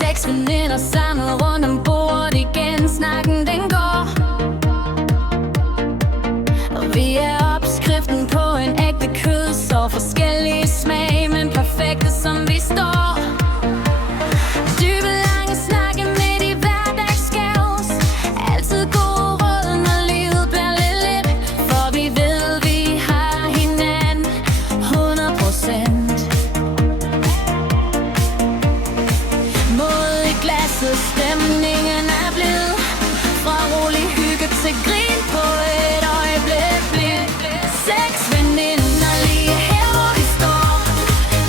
Seks veninder samlet rundt om bordet igen. Snakken den går, og vi er opskriften på en ægte kød. Så forskellige smag, men perfekte som vi står. Dybe lange snakke midt i hverdagskaos. Altid gode råd, når livet bliver lidt lidt. For vi ved, vi har hinanden 100%. Mod i glasset, stemningen er blevet fra rolig hygge til grin på et øjeblik. Seks veninder lige her, hvor vi står.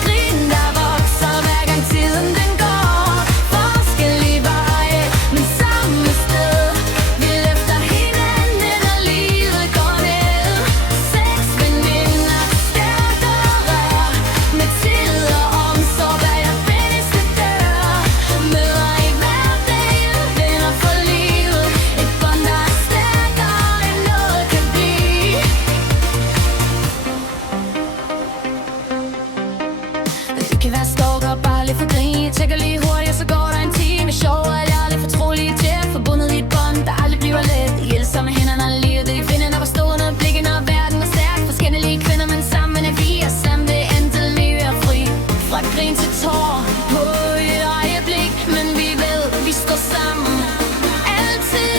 Grin, der vokser hver gang tiden den går. Forskellige veje, men samme sted. Vi løfter hinanden, når livet går ned. Seks veninder, stærkere. Med tid og omsorg bag hver fineste dør. Møder i hverdagen, venner for livet. Et bånd, der er stærkere end noget kan blive. Du kan være stalker, bare lidt for grin. Tjekker lige hurtigt, så går der en time. Sjov og ærligt, fortrolige tæt. Forbundet i et bånd, der aldrig bliver let. Hjælper med hænderne, livet i finden. Og stående blikken, og verden er stærk. Forskellige kvinder, men sammen er vi. Og sammen det endte mere fri. Fra grin til tår på et øjeblik. Men vi ved, vi står sammen. Altid.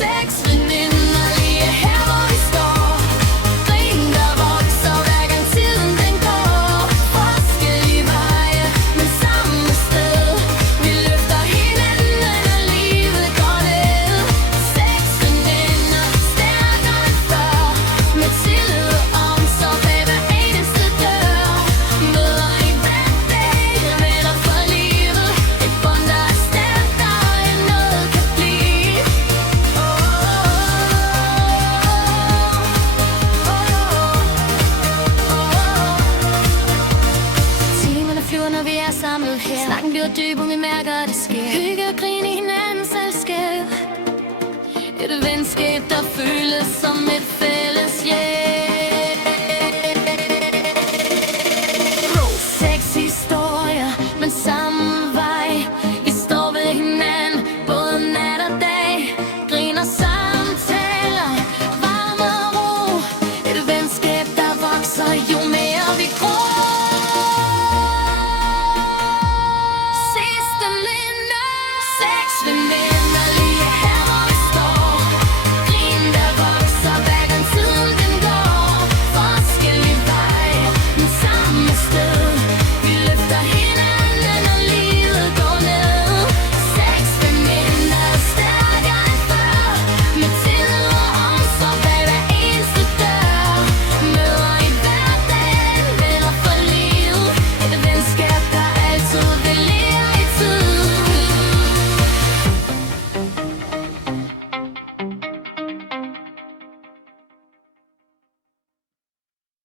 Seks veninder lige her, hvor vi står. Grin, der vokser hver gang tiden den går. Forskellige veje, men samme sted. Vi løfter hinanden, når livet går ned. Seks veninder, stærkere end før. Med tillid og omsorg bag hver eneste dør. Møder i hverdagen, venner for livet. Et bånd, der er stærkere end noget kan blive. Timerne flyver, når vi er samlet her. Snakken bliver dyb, og vi mærker, at det sker. Hygge og grin i hinandens selskab. Et venskab, der føles som et fælles hjem.